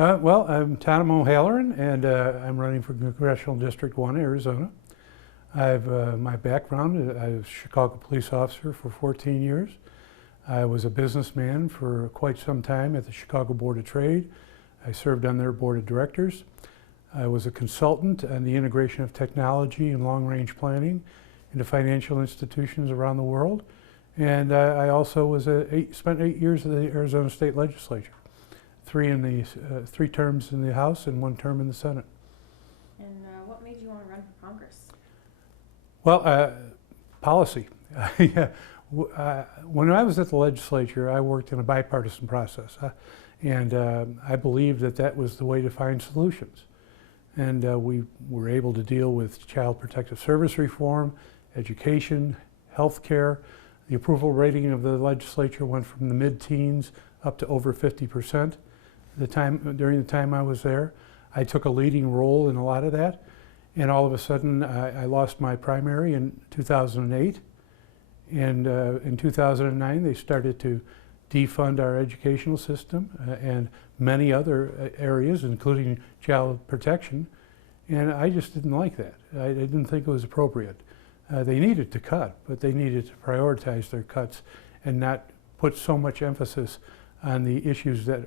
Well, I'm Tom O'Halloran, and I'm running for Congressional District 1, Arizona. I've my background, I was a Chicago police officer for 14 years. I was a businessman for quite some time at the Chicago Board of Trade. I served on their board of directors. I was a consultant on the integration of technology and long-range planning into financial institutions around the world. And I also was spent 8 years in the Arizona State Legislature. Three terms in the House and 1 term in the Senate. And what made you want to run for Congress? Well, policy. Yeah. When I was at the legislature, I worked in a bipartisan process, and I believed that that was the way to find solutions. And we were able to deal with child protective service reform, education, health care. The approval rating of the legislature went from the mid-teens up to over 50%. During the time I was there, I took a leading role in a lot of that, and all of a sudden I lost my primary in 2008, and in 2009 they started to defund our educational system and many other areas, including child protection, and I just didn't like that. I didn't think it was appropriate. They needed to cut, but they needed to prioritize their cuts and not put so much emphasis on the issues that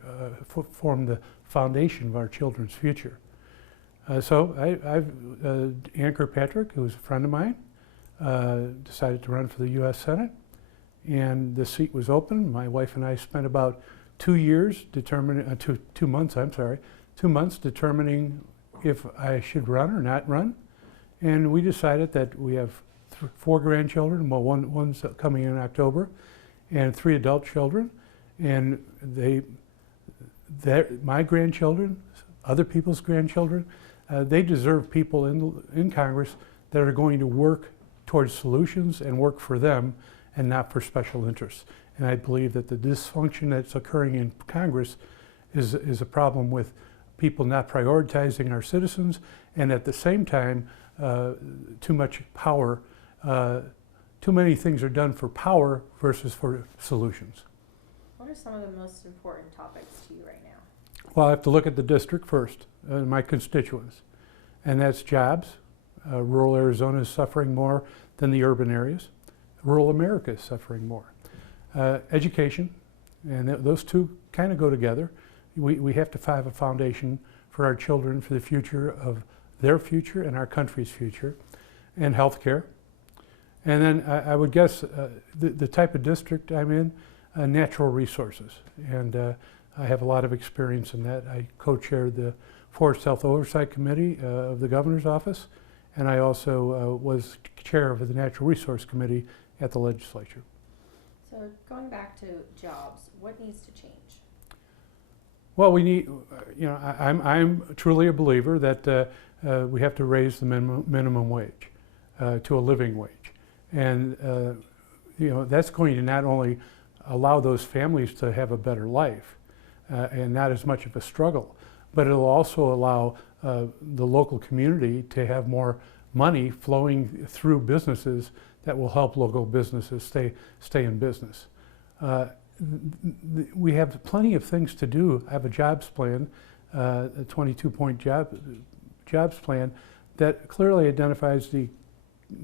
form the foundation of our children's future. So Ann Kirkpatrick, who was a friend of mine, decided to run for the U.S. Senate, and the seat was open. My wife and I spent about 2 years determining, 2 months, I'm sorry, 2 months determining if I should run or not run, and we decided that we have 4 grandchildren, well, one's coming in October, and 3 adult children. And my grandchildren, other people's grandchildren, they deserve people in Congress that are going to work towards solutions and work for them and not for special interests. And I believe that the dysfunction that's occurring in Congress is a problem with people not prioritizing our citizens, and at the same time, too much power, too many things are done for power versus for solutions. What are some of the most important topics to you right now? Well, I have to look at the district first, my constituents, and that's jobs. Rural Arizona is suffering more than the urban areas. Rural America is suffering more. Education, and those two kind of go together. We have to have a foundation for our children, for the future of their future and our country's future, and healthcare. And then I would guess the type of district I'm in, natural resources, and I have a lot of experience in that. I co-chaired the Forest Health Oversight Committee of the Governor's Office, and I also was chair of the Natural Resource Committee at the legislature. So going back to jobs, what needs to change? Well, we need, I'm truly a believer that we have to raise the minimum wage to a living wage, and that's going to not only allow those families to have a better life and not as much of a struggle, but it'll also allow the local community to have more money flowing through businesses that will help local businesses stay in business. We have plenty of things to do. I have a jobs plan, a 22-point jobs plan that clearly identifies the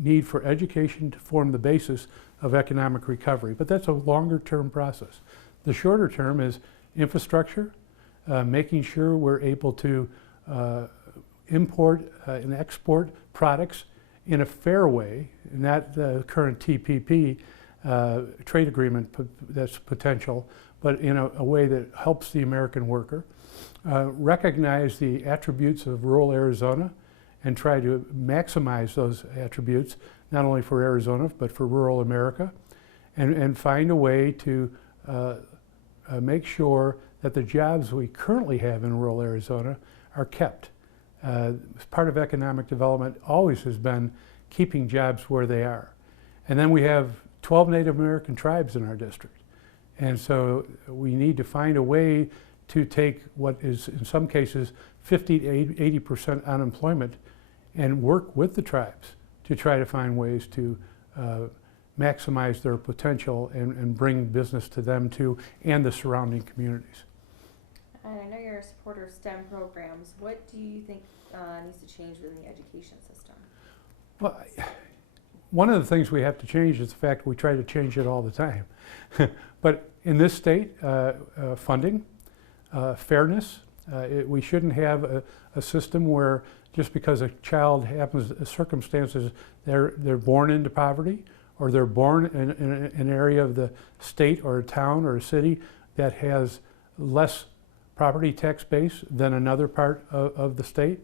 need for education to form the basis of economic recovery, but that's a longer-term process. The shorter term is infrastructure, making sure we're able to import and export products in a fair way, not the current TPP trade agreement that's potential, but in a way that helps the American worker. Recognize the attributes of rural Arizona and try to maximize those attributes, not only for Arizona, but for rural America, and find a way to make sure that the jobs we currently have in rural Arizona are kept. Part of economic development always has been keeping jobs where they are. And then we have 12 Native American tribes in our district. And so we need to find a way to take what is in some cases 50 to 80% unemployment and work with the tribes to try to find ways to maximize their potential and bring business to them too and the surrounding communities. And I know you're a supporter of STEM programs. What do you think needs to change within the education system? Well, one of the things we have to change is the fact we try to change it all the time. But in this state, funding, fairness, we shouldn't have a system where just because a child happens, circumstances, they're born into poverty, or they're born in an area of the state or a town or a city that has less property tax base than another part of the state,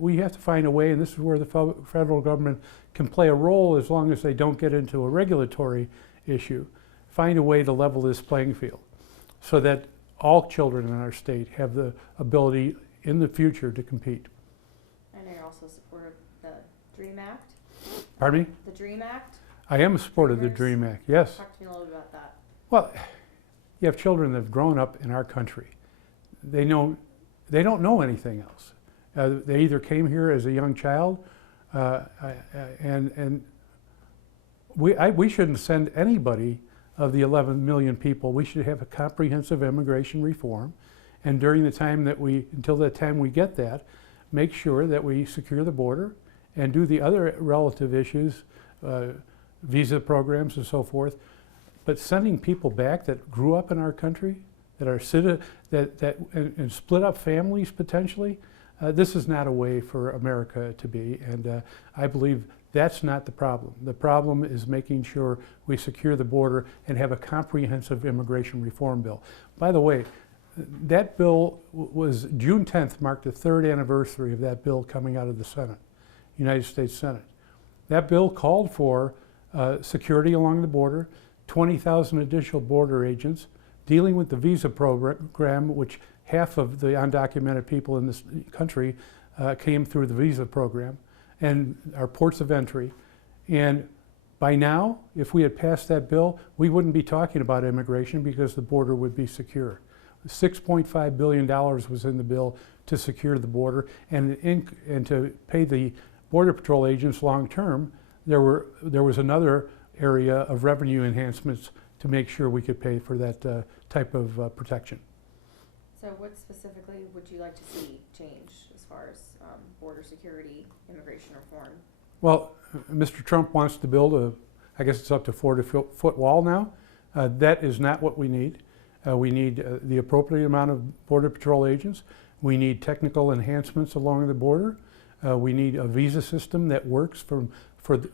we have to find a way, and this is where the federal government can play a role as long as they don't get into a regulatory issue, find a way to level this playing field so that all children in our state have the ability in the future to compete. I know you're also a supporter of the DREAM Act. Pardon me? The DREAM Act? I am a supporter of the DREAM Act, yes. Talk to me a little bit about that. Well, you have children that have grown up in our country. They don't know anything else. They either came here as a young child, and we shouldn't send anybody of the 11 million people. We should have a comprehensive immigration reform, and during the time that until that time we get that, make sure that we secure the border and do the other relative issues, visa programs and so forth. But sending people back that grew up in our country, that are and split up families potentially, this is not a way for America to be, and I believe that's not the problem. The problem is making sure we secure the border and have a comprehensive immigration reform bill. By the way, that bill was June 10th, marked the 3rd anniversary of that bill coming out of the Senate, United States Senate. That bill called for security along the border, 20,000 additional border agents, dealing with the visa program, which half of the undocumented people in this country came through the visa program, and our ports of entry. And by now, if we had passed that bill, we wouldn't be talking about immigration because the border would be secure. $6.5 billion was in the bill to secure the border, and to pay the Border Patrol agents long term. There was another area of revenue enhancements to make sure we could pay for that type of protection. So what specifically would you like to see change as far as border security, immigration reform? Well, Mr. Trump wants to build I guess it's up to 40-foot wall now. That is not what we need. We need the appropriate amount of Border Patrol agents. We need technical enhancements along the border. We need a visa system that works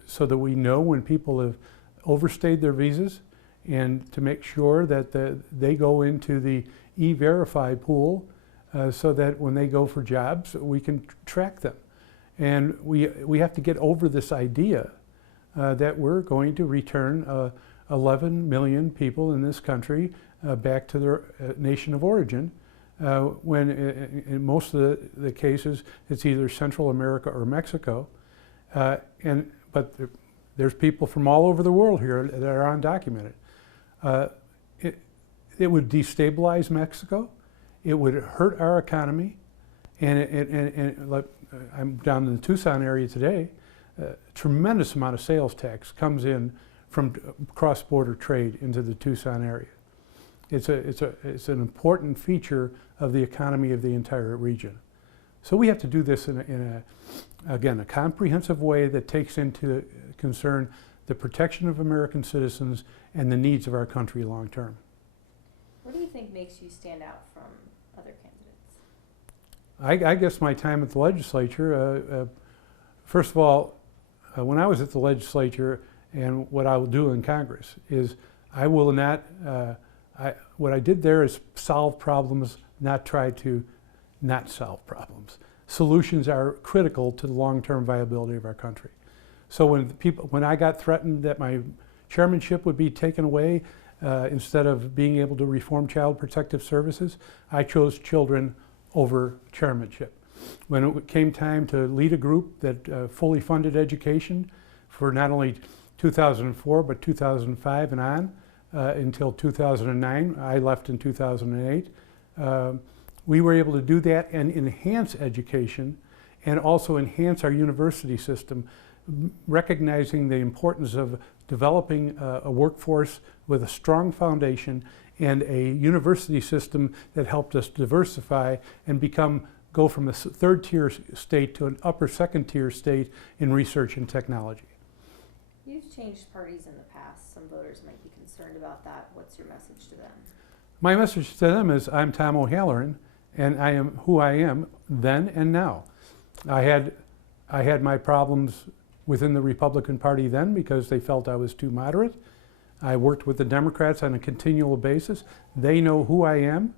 so that we know when people have overstayed their visas, and to make sure that they go into the E-Verify pool so that when they go for jobs, we can track them. And we have to get over this idea that we're going to return 11 million people in this country back to their nation of origin, when in most of the cases it's either Central America or Mexico. But there's people from all over the world here that are undocumented. It would destabilize Mexico. It would hurt our economy. And like, I'm down in the Tucson area today. Tremendous amount of sales tax comes in from cross-border trade into the Tucson area. It's an important feature of the economy of the entire region. So we have to do this in a comprehensive way that takes into concern the protection of American citizens and the needs of our country long term. What do you think makes you stand out from other candidates? I guess my time at the legislature, first of all, when I was at the legislature, and what I will do in Congress is I will not, what I did there is solve problems, not try to not solve problems. Solutions are critical to the long-term viability of our country. So when I got threatened that my chairmanship would be taken away instead of being able to reform child protective services, I chose children over chairmanship. When it came time to lead a group that fully funded education for not only 2004 but 2005 and on until 2009, I left in 2008. We were able to do that and enhance education and also enhance our university system, recognizing the importance of developing a workforce with a strong foundation and a university system that helped us diversify and go from a third-tier state to an upper second-tier state in research and technology. You've changed parties in the past. Some voters might be concerned about that. What's your message to them? My message to them is I'm Tom O'Halloran, and I am who I am then and now. I had my problems within the Republican Party then because they felt I was too moderate. I worked with the Democrats on a continual basis. They know who I am.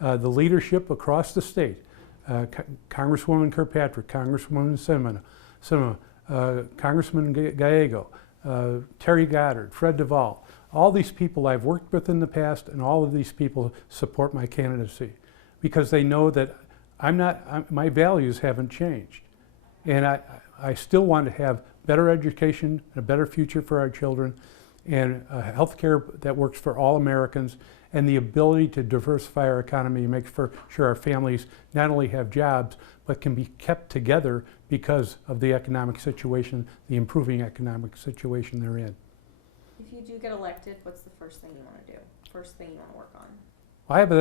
The leadership across the state, Congresswoman Kirkpatrick, Congresswoman Sinema, Congressman Gallego, Terry Goddard, Fred Duvall, all these people I've worked with in the past, and all of these people support my candidacy because they know that my values haven't changed. And I still want to have better education, a better future for our children, and health care that works for all Americans, and the ability to diversify our economy and make sure our families not only have jobs, but can be kept together because of the economic situation, the improving economic situation they're in. If you do get elected, what's the first thing you want to do? First thing you want to work on? I have an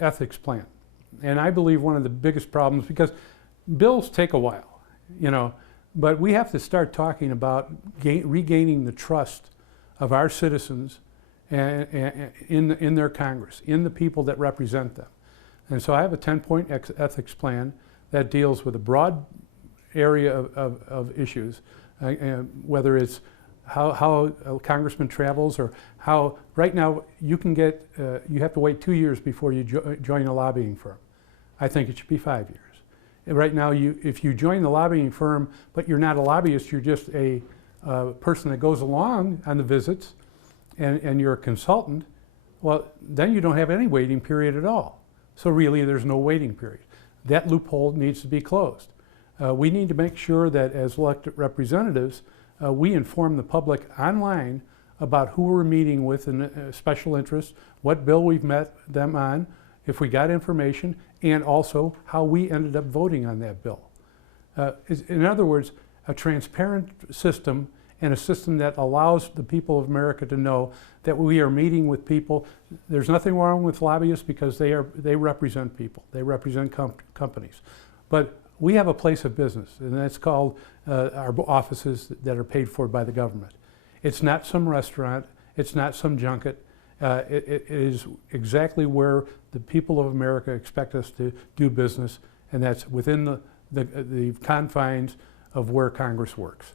ethics plan, and I believe one of the biggest problems, because bills take a while, but we have to start talking about regaining the trust of our citizens in their Congress, in the people that represent them. And so I have a 10-point ethics plan that deals with a broad area of issues, whether it's how a congressman travels, or how right now you have to wait 2 years before you join a lobbying firm. I think it should be 5 years. And right now, if you join the lobbying firm, but you're not a lobbyist, you're just a person that goes along on the visits, and you're a consultant, well, then you don't have any waiting period at all. So really, there's no waiting period. That loophole needs to be closed. We need to make sure that as elected representatives, we inform the public online about who we're meeting with in special interest, what bill we've met them on, if we got information, and also how we ended up voting on that bill. In other words, a transparent system, and a system that allows the people of America to know that we are meeting with people. There's nothing wrong with lobbyists because they represent people. They represent companies. But we have a place of business, and that's called our offices that are paid for by the government. It's not some restaurant. It's not some junket. It is exactly where the people of America expect us to do business, and that's within the confines of where Congress works.